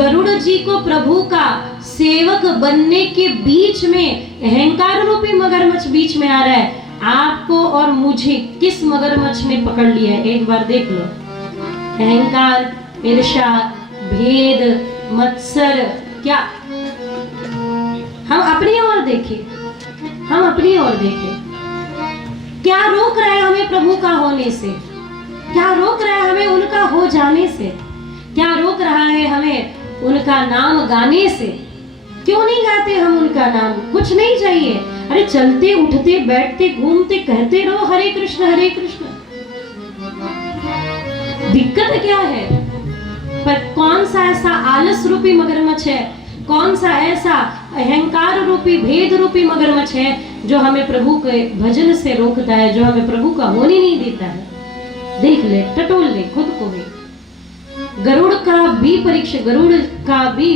गरुड़ जी को प्रभु का सेवक बनने के बीच में अहंकार रूपी मगरमच्छ बीच में आ रहा है। आपको और मुझे किस मगरमच्छ ने पकड़ लिया है? एक बार देख लो। अहंकार, ईर्ष्या, भेद, मत्सर, क्या हम अपनी ओर देखें, हम अपनी ओर देखें। क्या रोक रहा है हमें प्रभु का होने से? क्या रोक रहा है हमें उनका हो जाने से? क्या रोक रहा है हमें उनका नाम गाने से? क्यों नहीं गाते हम उनका नाम? कुछ नहीं चाहिए, अरे चलते उठते बैठते घूमते कहते रहो हरे कृष्ण हरे कृष्ण। दिक्कत क्या है? पर कौन सा ऐसा आलस रूपी मगरमच्छ है, कौन सा ऐसा अहंकार रूपी भेद रूपी मगरमच्छ है जो हमें प्रभु के भजन से रोकता है, जो हमें प्रभु का होने नहीं देता है? देख ले, टटोल ले खुद को भी। गरुड़ का भी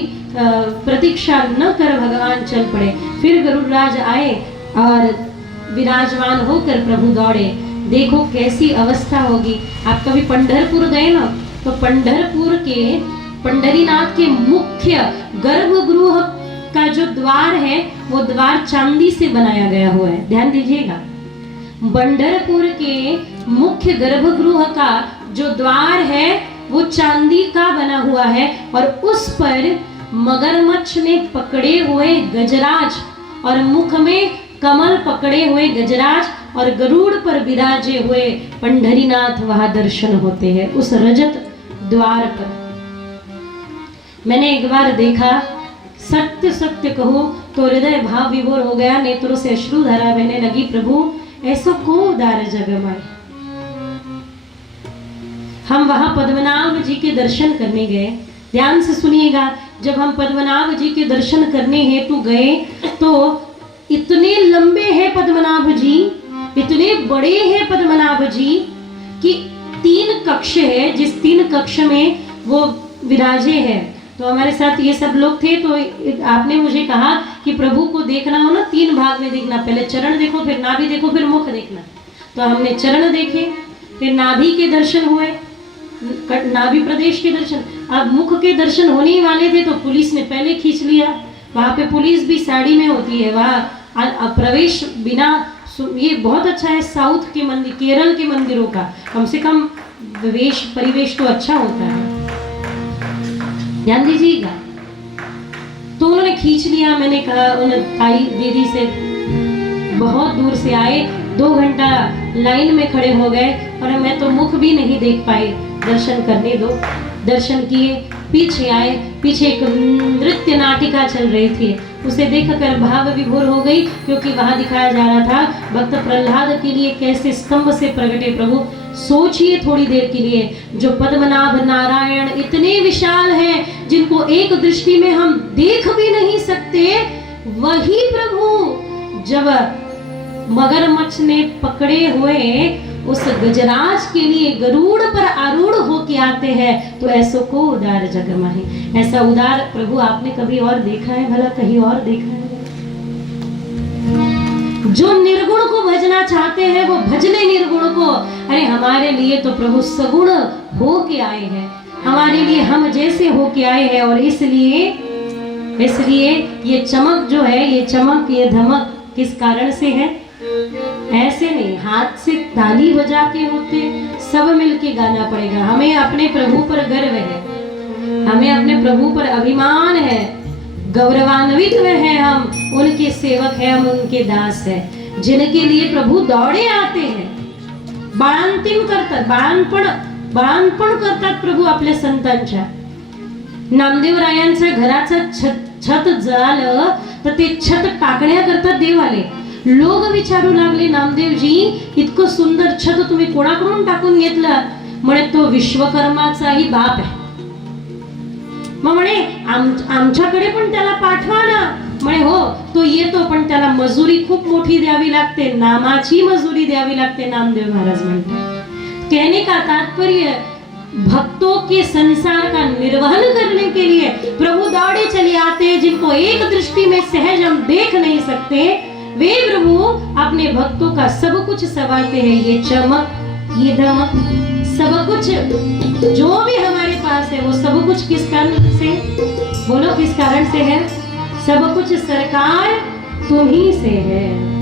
प्रतीक्षा न कर भगवान चल पड़े। फिर गरुड़राज आए और विराजमान होकर प्रभु दौड़े। देखो कैसी अवस्था होगी। आप कभी पंढरपुर गए ना, तो पंढरपुर के पंढरीनाथ के मुख्य गर्भगृह का जो द्वार है वो द्वार चांदी से बनाया गया हुआ है। ध्यान दीजिएगा, पंढरपुर के मुख्य गर्भगृह का जो द्वार है वो चांदी का बना हुआ है और उस पर मगरमच्छ ने पकड़े हुए गजराज और मुख में कमल पकड़े हुए गजराज और गरुड़ पर विराजे हुए पंढरीनाथ वहां दर्शन होते हैं उस रजत द्वार पर। मैंने एक बार देखा, सत्य सत्य कहूं तो हृदय भाव विभोर हो गया, नेत्रों से अश्रुधारा बहने लगी। प्रभु ऐसो को उदार जग माय। हम वहां पद्मनाभ जी के दर्शन करने गए। ध्यान से सुनिएगा, जब हम पद्मनाभ जी के दर्शन करने हेतु गए तो इतने लंबे हैं पद्मनाभ जी, इतने बड़े हैं पद्मनाभ जी कि 3 कक्ष है, जिस 3 कक्ष में वो विराजे हैं। तो हमारे साथ ये सब लोग थे, तो आपने मुझे कहा कि प्रभु को देखना हो ना 3 भाग में देखना, पहले चरण देखो, फिर नाभि देखो, फिर मुख देखना। तो हमने चरण देखे, फिर नाभि के दर्शन हुए, नाभि प्रदेश के दर्शन। अब मुख के दर्शन होने ही वाले थे तो पुलिस ने पहले खींच लिया। वहां पे पुलिस भी साड़ी में होती है, वहां प्रवेश बिना। ये बहुत अच्छा है साउथ के मंदिर, केरल के मंदिरों का कम से कम परिवेश तो अच्छा होता है। ध्यान दीजिएगा। तो उन्होंने खींच लिया। मैंने कहा उन ताई दीदी से, बहुत दूर से आए, 2 घंटा लाइन में खड़े हो गए और मैं तो मुख भी नहीं देख पाई, दर्शन करने दो। दर्शन किए, पीछे आए, पीछे एक नृत्य नाटिका चल रही थी, उसे देखकर भाव विभोर हो गई, क्योंकि वहां दिखाया जा रहा था भक्त प्रहलाद के लिए कैसे स्तंभ से प्रगटे प्रभु। सोचिए थोड़ी देर के लिए, जो पद्मनाभ नारायण इतने विशाल हैं जिनको एक दृष्टि में हम देख भी नहीं सकते, वही प्रभु जब मगरमच्छ ने पकड़े हुए उस गजराज के लिए गरुड़ पर आरूढ़ होके आते हैं, तो ऐसो को उदार जग माही। ऐसा उदार प्रभु आपने कभी और देखा है? भला कहीं और देखा है? जो निर्गुण को भजना चाहते हैं वो भजने निर्गुण को। अरे हमारे लिए तो प्रभु सगुण होके आए हैं, हमारे लिए हम जैसे होके आए हैं। और इसलिए ये चमक जो है, ये चमक, ये धमक किस कारण से है? ऐसे नहीं हाथ से ताली बजा के होते, सब मिलके गाना पड़ेगा। हमें अपने प्रभु पर गर्व है, हमें अपने प्रभु पर अभिमान है, गौरवान्वित हैं हम, उनके सेवक हैं, हम उनके दास हैं, जिनके लिए प्रभु दौड़े आते हैं। बाळंतीण करतात, बाळंपण करतात प्रभु आपल्या संतांच्या। नामदेवरायांच्या घराचं छत जळालं तर ते छत टाकण्याकरता देव आले। लोक विचारू लागले, नामदेवजी इतकं सुंदर छत तुम्ही कोणाकडून टाकून घेतलं? म्हणे तो विश्वकर्माचाही बाप आहे। मग म्हणे आमच्याकडे पण त्याला पाठवा ना। म्हणे हो, तो येतो, पण त्याला मजुरी खूप मोठी द्यावी लागते, नामाची मजुरी द्यावी लागते, नामदेव महाराज म्हणतात। कहने का तात्पर्य, भक्तों के संसार का निर्वहन करने के लिए प्रभु दौड़े चले आते, जिनको एक दृष्टि में सहज हम देख नहीं सकते, वे प्रभु अपने भक्तों का सब कुछ संवारते हैं। ये चमक, ये धमक, सब कुछ जो भी हमारे पास है वो सब कुछ किस कारण से? बोलो किस कारण से है? सब कुछ सरकार तुम्ही से है।